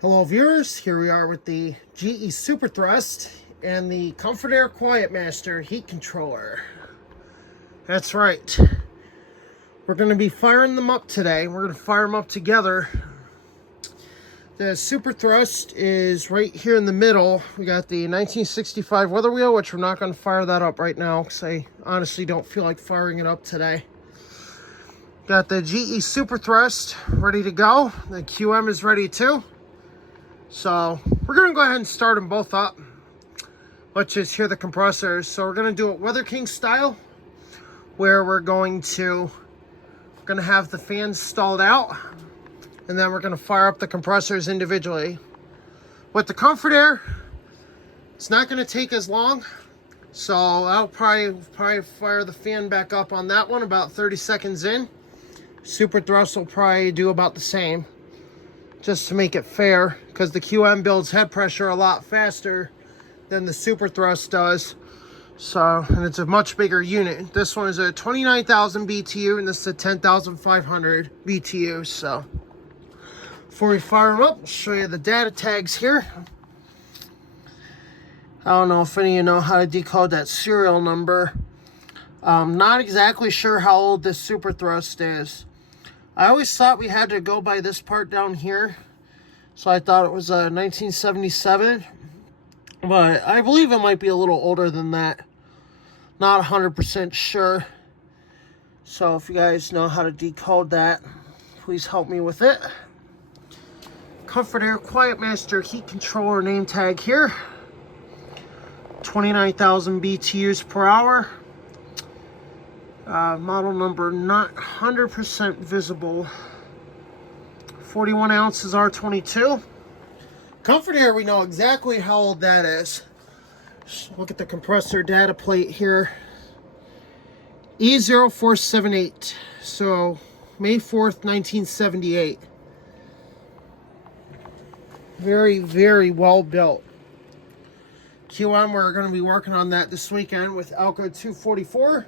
Hello viewers, here we are with the GE Superthrust and the Comfort-Aire Quiet Master heat controller. That's right. We're going to be firing them up today. We're going to fire them up together. The Superthrust is right here in the middle. We got the 1965 weather wheel, which we're not going to fire that up right now because I honestly don't feel like firing it up today. Got the GE Superthrust ready to go. The QM is ready too. So we're going to go ahead and start them both up. Let's just hear the compressors. So we're going to do it Weather King style, where we're going to have the fans stalled out, and then we're going to fire up the compressors individually. With the Comfort-Aire, it's not going to take as long, so I'll probably fire the fan back up on that one about 30 seconds in. Superthrust will probably do about the same, just to make it fair, because the QM builds head pressure a lot faster than the Superthrust does. So, and it's a much bigger unit. This one is a 29,000 BTU, and this is a 10,500 BTU. So, before we fire them up, I'll show you the data tags here. I don't know if any of you know how to decode that serial number. Not exactly sure how old this Superthrust is. I always thought we had to go by this part down here, so I thought it was 1977, but I believe it might be a little older than that. Not 100% sure. So if you guys know how to decode that, please help me with it. Comfort-Aire Quiet Master heat controller name tag here. 29,000 BTUs per hour. Model number not 100% visible. 41 ounces R22. Comfort-Aire, we know exactly how old that is. Look at the compressor data plate here. E0478. So May 4th, 1978. Very, very well built. QM, we're going to be working on that this weekend with Alco 244.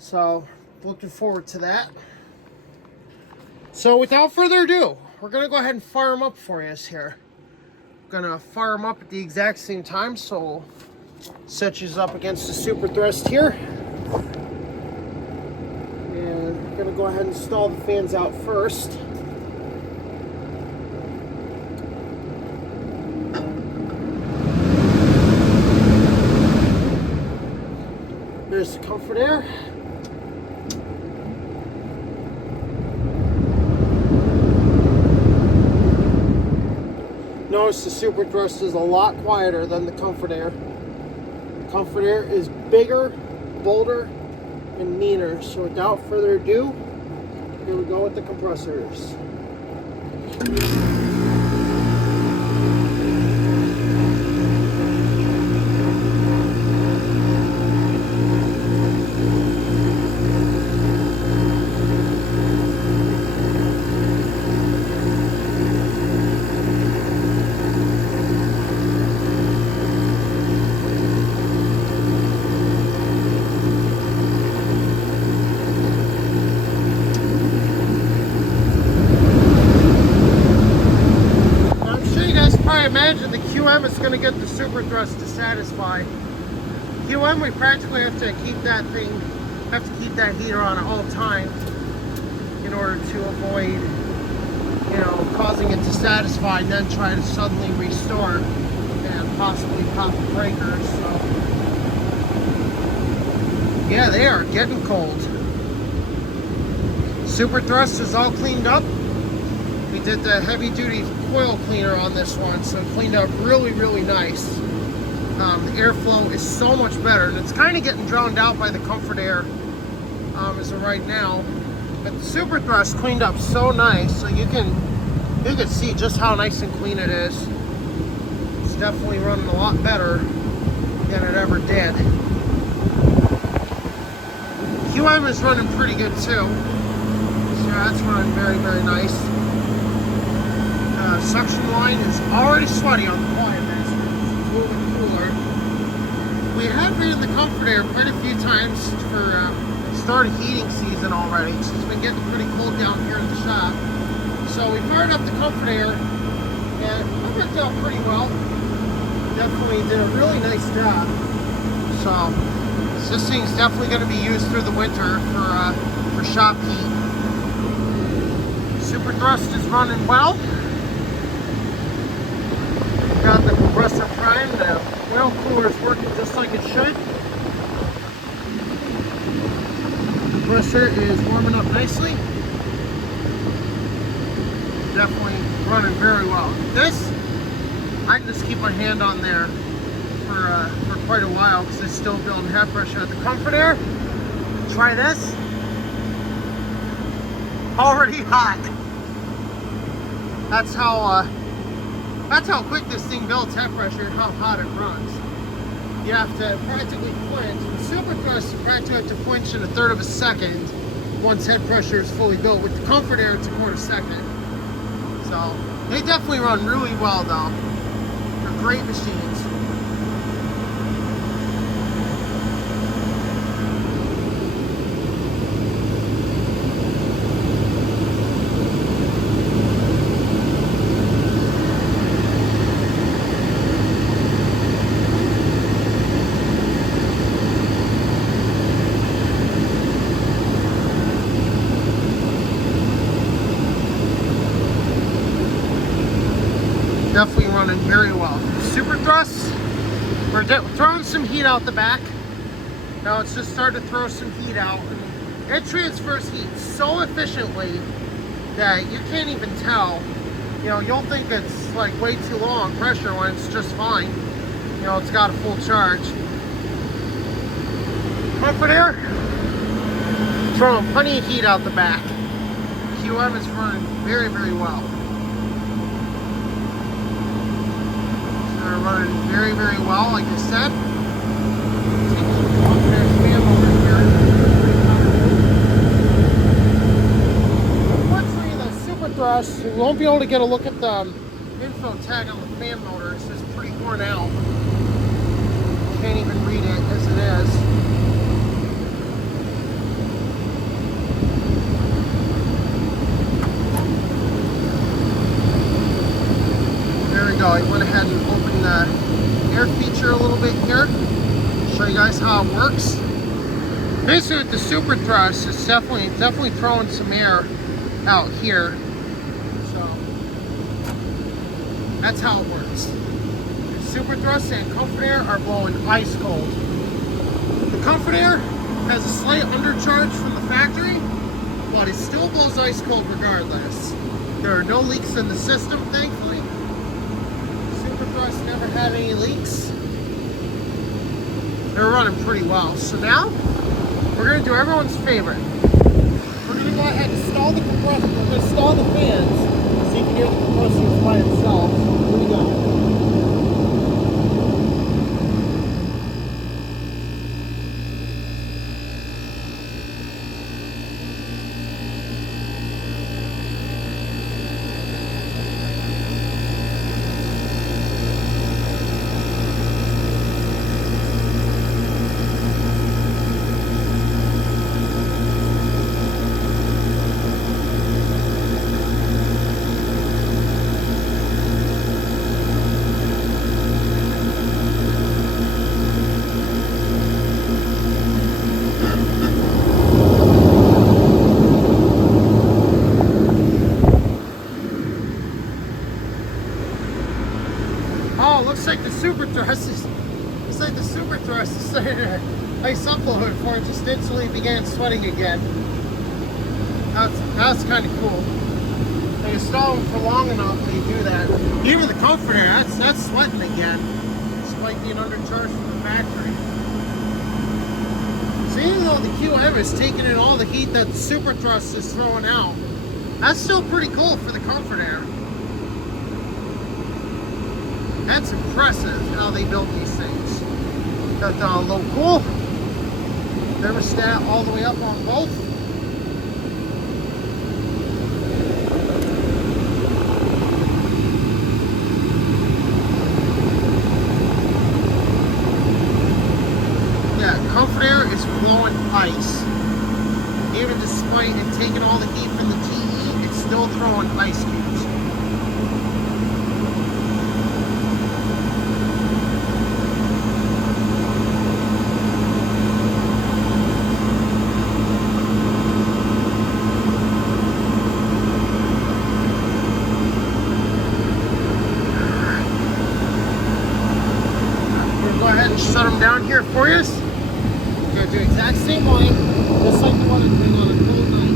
So, looking forward to that. So, without further ado, we're going to go ahead and fire them up for you here. Going to fire them up at the exact same time, so we'll set you up against the Superthrust here. And we're going to go ahead and install the fans out first. There's the Comfort-Aire. Notice the Superthrust is a lot quieter than the Comfort-Aire. The Comfort-Aire is bigger, bolder, and meaner. So without further ado, here we go with the compressors. I imagine the QM is going to get the Superthrust to satisfy. QM, we practically have to keep that heater on at all times in order to avoid, causing it to satisfy and then try to suddenly restart and possibly pop the breakers. So, yeah, they are getting cold. Superthrust is all cleaned up. We did the heavy duty coil cleaner on this one, so it cleaned up really, really nice. The airflow is so much better, and it's kind of getting drowned out by the Comfort-Aire as of right now. But the Superthrust cleaned up so nice, so you can see just how nice and clean it is. It's definitely running a lot better than it ever did. QM is running pretty good too, so that's running very, very nice. Suction line is already sweaty on the Quiet Master. It's moving cooler. We have ran the Comfort-Aire quite a few times for start of heating season already. It's been getting pretty cold down here in the shop. So we fired up the Comfort-Aire And it worked out pretty well. Definitely did a really nice job. So this thing's definitely going to be used through the winter for shop heat. Superthrust is running well. Got the compressor primed. The oil cooler is working just like it should. The compressor is warming up nicely. Definitely running very well. This, I can just keep my hand on there for quite a while because it's still building head pressure. The Comfort-Aire, try this. Already hot. That's how quick this thing builds head pressure and how hot it runs. You have to practically flinch. With Superthrust, you practically have to flinch in 1/3 of a second once head pressure is fully built. With the Comfort-Aire, it's 1/4 second. So they definitely run really well though. They're great machines. Definitely running very well. Superthrust, we're throwing some heat out the back. Now it's just starting to throw some heat out. And it transfers heat so efficiently that you can't even tell. You know, you'll think it's like way too low on pressure when it's just fine. You know, it's got a full charge. Comfort-Aire, throwing plenty of heat out the back. QM is running very, very well. Running very, very well, like I said. Unfortunately, the Superthrust, we won't be able to get a look at the info tag on the fan motor. It's just pretty worn out. Can't even read it as it is. I went ahead and opened the air feature a little bit here. Show you guys how it works. Basically with the Superthrust, it's definitely throwing some air out here. So that's how it works. The Superthrust and Comfort-Aire are blowing ice cold. The Comfort-Aire has a slight undercharge from the factory, but it still blows ice cold regardless. There are no leaks in the system, thankfully. Superthrust never had any leaks. They're running pretty well. So now we're going to do everyone's favorite. We're going to go ahead and install the compressor. We're going to install the fans so you can hear the compressors by itself. Here we go. Oh, looks like the Superthrust is, started a ice upload before it just instantly began sweating again. That's kind of cool. They install them for long enough they do that. Even the Comfort-Aire, that's sweating again. Despite being undercharged from the factory. So even though the QM is taking in all the heat that the Superthrust is throwing out, that's still pretty cool for the Comfort-Aire. That's impressive how they built these things. Got the low cool, thermostat all the way up on both. Yeah, Comfort-Aire is blowing ice. Even despite it taking all the heat from the TE, it's still throwing ice cubes. for you. You're gonna do exact same line, just like you want to do on a cold night.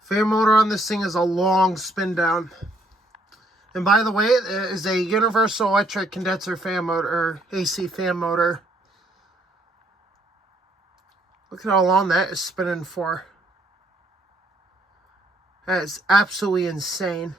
Fan motor on this thing is a long spin down. And by the way, it is a universal electric condenser fan motor, or AC fan motor. Look at how long that is spinning for. That is absolutely insane.